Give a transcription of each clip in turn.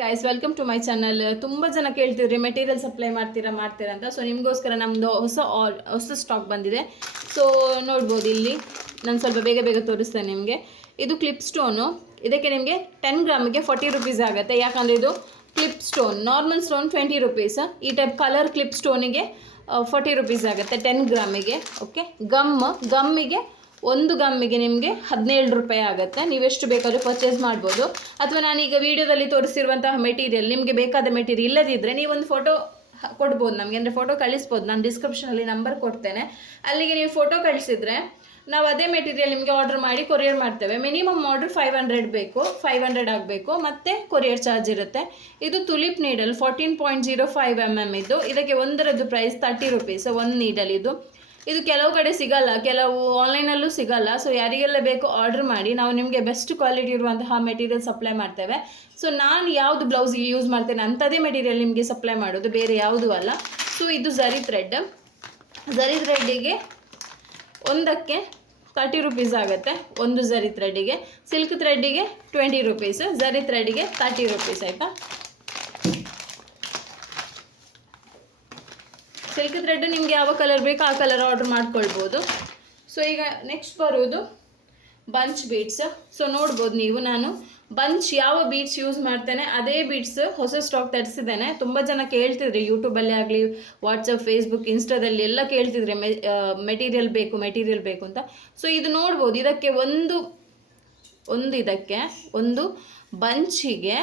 Guys welcome to my channel. ತುಂಬ ಜನ ಕೇಳ್ತಿದ್ರಿ material supply ಮಾಡ್ತೀರಾ ಅಂತ. ಸೊ ನಿಮಗೋಸ್ಕರ ನಮ್ಮದು ಹೊಸ ಸ್ಟಾಕ್ ಬಂದಿದೆ. ಸೊ ನೋಡ್ಬೋದು ಇಲ್ಲಿ ನಾನು ಸ್ವಲ್ಪ ಬೇಗ ತೋರಿಸ್ತೇನೆ ನಿಮಗೆ. ಇದು ಕ್ಲಿಪ್ ಸ್ಟೋನು. ಇದಕ್ಕೆ ನಿಮಗೆ 10 ಗ್ರಾಮಿಗೆ 40 ರುಪೀಸ್ ಆಗುತ್ತೆ. ಯಾಕಂದರೆ ಇದು clip stone, normal stone 20 rupees. ಈ ಟೈಪ್ ಕಲರ್ ಕ್ಲಿಪ್ ಸ್ಟೋನಿಗೆ 40 ರುಪೀಸ್ ಆಗುತ್ತೆ 10 ಗ್ರಾಮಿಗೆ. ಓಕೆ, ಗಮ್ಮಿಗೆ ಒಂದು ಗಮ್ಮಿಗೆ ನಿಮಗೆ 17 ರೂಪಾಯಿ ಆಗುತ್ತೆ. ನೀವೆಷ್ಟು ಬೇಕಾದರೂ ಪರ್ಚೇಸ್ ಮಾಡ್ಬೋದು. ಅಥವಾ ನಾನೀಗ ವಿಡಿಯೋದಲ್ಲಿ ತೋರಿಸಿರುವಂತಹ ಮೆಟೀರಿಯಲ್ ನಿಮಗೆ ಬೇಕಾದ ಮೆಟೀರಿಯಲ್ ಇಲ್ಲದಿದ್ದರೆ ನೀವೊಂದು ಫೋಟೋ ಕೊಡ್ಬೋದು ನಮಗೆ, ಅಂದರೆ ಫೋಟೋ ಕಳಿಸ್ಬೋದು. ನಾನು ಡಿಸ್ಕ್ರಿಪ್ಷನಲ್ಲಿ ನಂಬರ್ ಕೊಡ್ತೇನೆ, ಅಲ್ಲಿಗೆ ನೀವು ಫೋಟೋ ಕಳಿಸಿದರೆ ನಾವು ಅದೇ ಮೆಟೀರಿಯಲ್ ನಿಮಗೆ ಆರ್ಡರ್ ಮಾಡಿ ಕೊರಿಯರ್ ಮಾಡ್ತೇವೆ. ಮಿನಿಮಮ್ ಆರ್ಡರ್ 500 ಆಗಬೇಕು, ಮತ್ತು ಕೊರಿಯರ್ ಚಾರ್ಜ್ ಇರುತ್ತೆ. ಇದು ತುಲಿಪ್ ನೀಡಲ್ 14.05 mm ಇದ್ದು. ಇದಕ್ಕೆ ಒಂದರದ್ದು ಪ್ರೈಸ್ 30 ರುಪೀಸ್ ಒಂದು ನೀಡಲ್. ಇದು ಕೆಲವು ಕಡೆ ಸಿಗಲ್ಲ, ಕೆಲವು ಆನ್ಲೈನಲ್ಲೂ ಸಿಗಲ್ಲ. ಸೊ ಯಾರಿಗೆಲ್ಲ ಬೇಕು ಆರ್ಡರ್ ಮಾಡಿ, ನಾವು ನಿಮಗೆ ಬೆಸ್ಟ್ ಕ್ವಾಲಿಟಿ ಇರುವಂತಹ ಮೆಟೀರಿಯಲ್ ಸಪ್ಲೈ ಮಾಡ್ತೇವೆ. ಸೊ ನಾನು ಯಾವುದು ಬ್ಲೌಸ್ಗೆ ಯೂಸ್ ಮಾಡ್ತೇನೆ ಅಂಥದ್ದೇ ಮೆಟೀರಿಯಲ್ ನಿಮಗೆ ಸಪ್ಲೈ ಮಾಡೋದು, ಬೇರೆ ಯಾವುದೂ ಅಲ್ಲ. ಸೊ ಇದು ಝರಿ ಥ್ರೆಡ್ಡಿಗೆ ಒಂದಕ್ಕೆ 30 ರುಪೀಸ್ ಆಗುತ್ತೆ, ಒಂದು ಝರಿ ಥ್ರೆಡ್ಡಿಗೆ. ಸಿಲ್ಕ್ ಥ್ರೆಡ್ಡಿಗೆ 20 ರುಪೀಸ್, ಝರಿ ಥ್ರೆಡ್ಡಿಗೆ 30 ರುಪೀಸ್. ಆಯಿತಾ, ಸಿಲ್ಕ್ ಥ್ರೆಡ್ ನಿಮಗೆ ಯಾವ ಕಲರ್ ಬೇಕು ಆ ಕಲರ್ ಆರ್ಡರ್ ಮಾಡ್ಕೊಳ್ಬೋದು. ಸೊ ಈಗ ನೆಕ್ಸ್ಟ್ ಬರೋದು ಬಂಚ್ ಬೀಡ್ಸ್. ಸೊ ನೋಡ್ಬೋದು ನೀವು, ನಾನು ಬಂಚ್ ಯಾವ ಬೀಡ್ಸ್ ಯೂಸ್ ಮಾಡ್ತೇನೆ ಅದೇ ಬೀಡ್ಸ್ ಹೊಸ ಸ್ಟಾಕ್ ತರಿಸಿದ್ದೇನೆ. ತುಂಬ ಜನ ಕೇಳ್ತಿದ್ರಿ ಯೂಟ್ಯೂಬಲ್ಲಿ ಆಗಲಿ, ವಾಟ್ಸಪ್, ಫೇಸ್ಬುಕ್, ಇನ್ಸ್ಟಾದಲ್ಲಿ ಎಲ್ಲ ಕೇಳ್ತಿದ್ರಿ ಮೆಟೀರಿಯಲ್ ಬೇಕು ಅಂತ. ಸೊ ಇದು ನೋಡ್ಬೋದು, ಇದಕ್ಕೆ ಒಂದು ಬಂಚಿಗೆ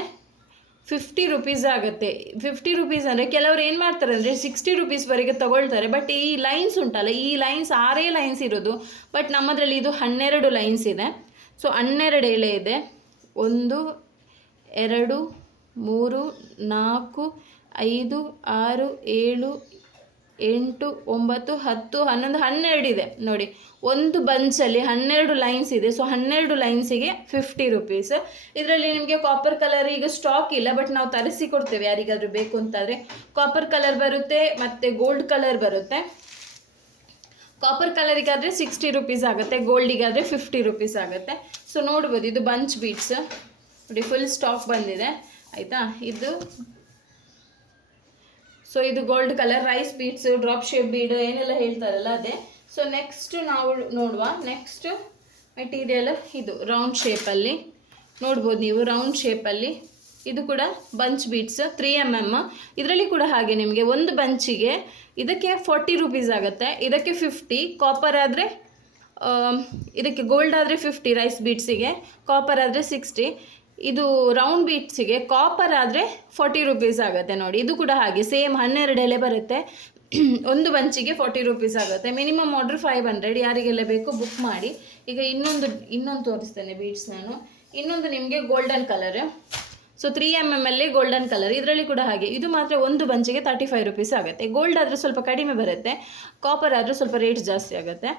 50 ರುಪೀಸ್ ಆಗುತ್ತೆ. 50 ರುಪೀಸ್ ಅಂದರೆ ಕೆಲವರು ಏನು ಮಾಡ್ತಾರೆ ಅಂದರೆ 60 ರುಪೀಸ್ವರೆಗೆ ತೊಗೊಳ್ತಾರೆ. ಬಟ್ ಈ ಲೈನ್ಸ್ ಉಂಟಲ್ಲ, ಈ ಲೈನ್ಸ್ 6 ಲೈನ್ಸ್ ಇರೋದು. ಬಟ್ ನಮ್ಮದ್ರಲ್ಲಿ ಇದು 12 ಲೈನ್ಸ್ ಇದೆ. ಸೊ 12 ಎಳೆ ಇದೆ. 1 2 3 4 5 6 7 8 9 10 11 12 ಇದೆ ನೋಡಿ. ಒಂದು ಬಂಚಲ್ಲಿ 12 ಲೈನ್ಸ್ ಇದೆ. So 12 ಲೈನ್ಸಿಗೆ 50 rupees. ಇದರಲ್ಲಿ ನಿಮಗೆ ಕಾಪರ್ ಕಲರ್ ಈಗ ಸ್ಟಾಕ್ ಇಲ್ಲ, ಬಟ್ ನಾವು ತರಿಸಿ ಕೊಡ್ತೇವೆ ಯಾರಿಗಾದರೂ ಬೇಕು ಅಂತಾದರೆ. ಕಾಪರ್ ಕಲರ್ ಬರುತ್ತೆ ಮತ್ತು ಗೋಲ್ಡ್ ಕಲರ್ ಬರುತ್ತೆ. ಕಾಪರ್ ಕಲರಿಗಾದರೆ 60 ರುಪೀಸ್ ಆಗುತ್ತೆ, ಗೋಲ್ಡಿಗಾದರೆ 50 ರುಪೀಸ್ ಆಗುತ್ತೆ. ಸೊ ನೋಡ್ಬೋದು, ಇದು ಬಂಚ್ ಬೀಡ್ಸ್ ನೋಡಿ, ಫುಲ್ ಸ್ಟಾಕ್ ಬಂದಿದೆ. ಆಯಿತಾ, ಇದು gold colour rice beads, drop shape bead ಏನೆಲ್ಲ ಹೇಳ್ತಾರಲ್ಲ ಅದೇ. ಸೊ ನೆಕ್ಸ್ಟ್ ನಾವು ನೋಡುವ ನೆಕ್ಸ್ಟ್ ಮೆಟೀರಿಯಲ್ ಇದು ರೌಂಡ್ ಶೇಪಲ್ಲಿ ನೋಡ್ಬೋದು ನೀವು. ರೌಂಡ್ ಶೇಪಲ್ಲಿ ಇದು ಕೂಡ ಬಂಚ್ ಬೀಡ್ಸ್ 3 mm. ಇದರಲ್ಲಿ ಕೂಡ ಹಾಗೆ ನಿಮಗೆ ಒಂದು ಬಂಚಿಗೆ ಇದಕ್ಕೆ 40 ರುಪೀಸ್ ಆಗುತ್ತೆ, ಇದಕ್ಕೆ 50. ಕಾಪರ್ ಆದರೆ ಇದಕ್ಕೆ ಗೋಲ್ಡ್ ಆದರೆ 50 ರೈಸ್ ಬೀಡ್ಸಿಗೆ, ಕಾಪರ್ ಆದರೆ 60. ಇದು ರೌಂಡ್ ಬೀಟ್ಸಿಗೆ ಕಾಪರ್ ಆದರೆ 40 ರುಪೀಸ್ ಆಗುತ್ತೆ ನೋಡಿ. ಇದು ಕೂಡ ಹಾಗೆ ಸೇಮ್ 12 ಎಳೆ ಬರುತ್ತೆ. ಒಂದು ಬಂಚಿಗೆ 40 ರುಪೀಸ್ ಆಗುತ್ತೆ. Minimum order 500. ಯಾರಿಗೆಲ್ಲ ಬೇಕು ಬುಕ್ ಮಾಡಿ. ಈಗ ಇನ್ನೊಂದು ತೋರಿಸ್ತೇನೆ ಬೀಡ್ಸ್ ನಾನು. ಇನ್ನೊಂದು ನಿಮಗೆ ಗೋಲ್ಡನ್ ಕಲರ್. ಸೊ 3 mm ಅಲ್ಲಿ ಗೋಲ್ಡನ್ ಕಲರ್. ಇದರಲ್ಲಿ ಕೂಡ ಹಾಗೆ, ಇದು ಮಾತ್ರ ಒಂದು ಬಂಚಿಗೆ 35 ರುಪೀಸ್ ಆಗುತ್ತೆ. ಗೋಲ್ಡ್ ಆದರೆ ಸ್ವಲ್ಪ ಕಡಿಮೆ ಬರುತ್ತೆ, ಕಾಪರ್ ಆದರೆ ಸ್ವಲ್ಪ ರೇಟ್ ಜಾಸ್ತಿ ಆಗುತ್ತೆ.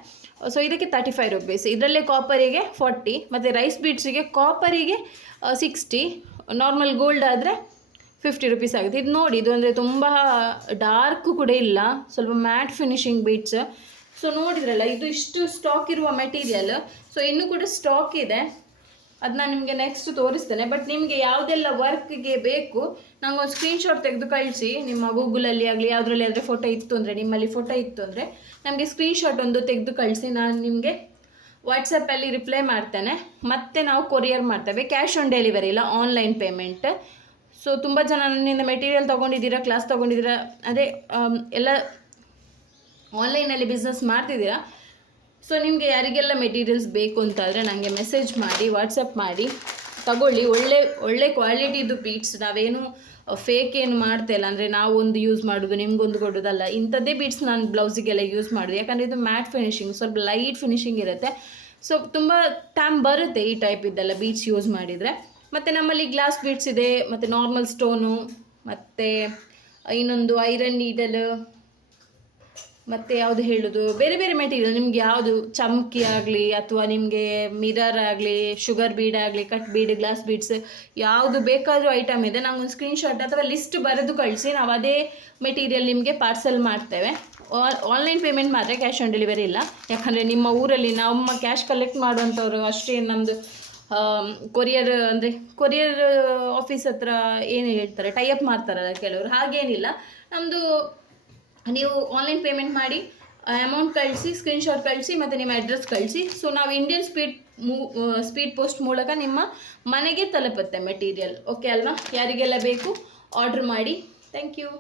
ಸೊ ಇದಕ್ಕೆ 35 ರುಪೀಸ್. ಇದರಲ್ಲೇ ಕಾಪರಿಗೆ 40 ಮತ್ತು ರೈಸ್ ಬೀಡ್ಸಿಗೆ ಕಾಪರಿಗೆ 60, ನಾರ್ಮಲ್ ಗೋಲ್ಡ್ ಆದರೆ 50 ರುಪೀಸ್ ಆಗುತ್ತೆ. ಇದು ನೋಡಿ, ಇದು ಅಂದರೆ ತುಂಬ ಡಾರ್ಕ್ ಕೂಡ ಇಲ್ಲ, ಸ್ವಲ್ಪ ಮ್ಯಾಟ್ ಫಿನಿಶಿಂಗ್ ಬೀಡ್ಸ್. ಸೊ ನೋಡಿದ್ರಲ್ಲ, ಇದು ಇಷ್ಟು ಸ್ಟಾಕ್ ಇರುವ ಮೆಟೀರಿಯಲ್. ಸೊ ಇನ್ನೂ ಕೂಡ ಸ್ಟಾಕ್ ಇದೆ, ಅದು ನಾನು ನಿಮಗೆ ನೆಕ್ಸ್ಟ್ ತೋರಿಸ್ತೇನೆ. ಬಟ್ ನಿಮಗೆ ಯಾವುದೆಲ್ಲ ವರ್ಕ್ಗೆ ಬೇಕು ನಂಗೊಂದು ಸ್ಕ್ರೀನ್ಶಾಟ್ ತೆಗೆದು ಕಳಿಸಿ. ನಿಮ್ಮ ಗೂಗಲಲ್ಲಿ ಆಗಲಿ ಯಾವುದರಲ್ಲಿ ಆದರೆ ಫೋಟೋ ಇತ್ತು ಅಂದರೆ, ನಿಮ್ಮಲ್ಲಿ ಫೋಟೋ ಇತ್ತು ಅಂದರೆ ನಮಗೆ ಸ್ಕ್ರೀನ್ಶಾಟ್ ಒಂದು ತೆಗೆದು ಕಳಿಸಿ. ನಾನು ನಿಮಗೆ ವಾಟ್ಸಪ್ಪಲ್ಲಿ ರಿಪ್ಲೈ ಮಾಡ್ತೇನೆ. ಮತ್ತು ನಾವು ಕೊರಿಯರ್ ಮಾಡ್ತೇವೆ. ಕ್ಯಾಶ್ ಆನ್ ಡೆಲಿವರಿ ಇಲ್ಲ, ಆನ್ಲೈನ್ ಪೇಮೆಂಟ್. ಸೊ ತುಂಬ ಜನ ನನ್ನಿಂದ ಮೆಟೀರಿಯಲ್ ತೊಗೊಂಡಿದ್ದೀರಾ, ಕ್ಲಾಸ್ ತೊಗೊಂಡಿದ್ದೀರಾ, ಅದೇ ಎಲ್ಲ ಆನ್ಲೈನಲ್ಲಿ ಬಿಸ್ನೆಸ್ ಮಾಡ್ತಿದ್ದೀರಾ. ಸೊ ನಿಮಗೆ ಯಾರಿಗೆಲ್ಲ ಮೆಟೀರಿಯಲ್ಸ್ ಬೇಕು ಅಂತಾದರೆ ನನಗೆ ಮೆಸೇಜ್ ಮಾಡಿ, ವಾಟ್ಸಪ್ ಮಾಡಿ ತಗೊಳ್ಳಿ. ಒಳ್ಳೆ ಕ್ವಾಲಿಟಿದು ಬೀಡ್ಸ್. ನಾವೇನು ಫೇಕ್ ಏನು ಮಾಡ್ತಾಯಿಲ್ಲ, ಅಂದರೆ ನಾವು ಒಂದು ಯೂಸ್ ಮಾಡೋದು ನಿಮಗೊಂದು ಕೊಡೋದಲ್ಲ. ಇಂಥದ್ದೇ ಬೀಡ್ಸ್ ನಾನು ಬ್ಲೌಸಿಗೆಲ್ಲ ಯೂಸ್ ಮಾಡೋದು. ಯಾಕಂದರೆ ಇದು ಮ್ಯಾಟ್ ಫಿನಿಶಿಂಗ್, ಸ್ವಲ್ಪ ಲೈಟ್ ಫಿನಿಶಿಂಗ್ ಇರುತ್ತೆ. ಸೊ ತುಂಬ ಟೈಮ್ ಬರುತ್ತೆ ಈ ಟೈಪ್ ಇದ್ದೆಲ್ಲ ಬೀಡ್ಸ್ ಯೂಸ್ ಮಾಡಿದರೆ. ಮತ್ತು ನಮ್ಮಲ್ಲಿ ಗ್ಲಾಸ್ ಬೀಡ್ಸ್ ಇದೆ, ಮತ್ತು ನಾರ್ಮಲ್ ಸ್ಟೋನು, ಮತ್ತು ಇನ್ನೊಂದು ಐರನ್ ನೀಡಲ್, ಮತ್ತು ಯಾವುದು ಹೇಳೋದು, ಬೇರೆ ಬೇರೆ ಮೆಟೀರಿಯಲ್ ನಿಮಗೆ ಯಾವುದು ಚಮ್ಕಿ ಆಗಲಿ ಅಥವಾ ನಿಮಗೆ ಮಿರರ್ ಆಗಲಿ, ಶುಗರ್ ಬೀಡ್ ಆಗಲಿ, ಕಟ್ ಬೀಡ್, ಗ್ಲಾಸ್ ಬೀಡ್ಸ್ ಯಾವುದು ಬೇಕಾದರೂ ಐಟಮ್ ಇದೆ. ನಂಗೊಂದು ಸ್ಕ್ರೀನ್ಶಾಟ್ ಅಥವಾ ಲಿಸ್ಟ್ ಬರೆದು ಕಳಿಸಿ, ನಾವು ಅದೇ ಮೆಟೀರಿಯಲ್ ನಿಮಗೆ ಪಾರ್ಸಲ್ ಮಾಡ್ತೇವೆ. ಆನ್ಲೈನ್ ಪೇಮೆಂಟ್ ಮಾತ್ರ, ಕ್ಯಾಶ್ ಆನ್ ಡೆಲಿವರಿ ಇಲ್ಲ. ಯಾಕಂದರೆ ನಿಮ್ಮ ಊರಲ್ಲಿ ನಮ್ಮ ಕ್ಯಾಶ್ ಕಲೆಕ್ಟ್ ಮಾಡುವಂಥವ್ರು ಅಷ್ಟೇ ನಮ್ಮದು ಕೊರಿಯರ್ ಅಂದರೆ ಕೊರಿಯರ್ ಆಫೀಸ್ ಹತ್ರ ಏನು ಹೇಳ್ತಾರೆ ಟೈಅಪ್ ಮಾಡ್ತಾರಲ್ಲ ಕೆಲವರು, ಹಾಗೇನಿಲ್ಲ. ನಮ್ಮದು ನೀವು ಆನ್ಲೈನ್ ಪೇಮೆಂಟ್ ಮಾಡಿ ಅಮೌಂಟ್ ಕಳಿಸಿ, ಸ್ಕ್ರೀನ್ಶಾಟ್ ಕಳಿಸಿ ಮತ್ತು ನಿಮ್ಮ ಅಡ್ರೆಸ್ ಕಳಿಸಿ. ಸೊ ನಾವು ಇಂಡಿಯನ್ ಸ್ಪೀಡ್ ಪೋಸ್ಟ್ ಮೂಲಕ ನಿಮ್ಮ ಮನೆಗೆ ತಲುಪುತ್ತೆ ಮೆಟೀರಿಯಲ್. ಓಕೆ ಅಲ್ವಾ? ಯಾರಿಗೆಲ್ಲ ಬೇಕು ಆರ್ಡ್ರ್ ಮಾಡಿ. Thank you.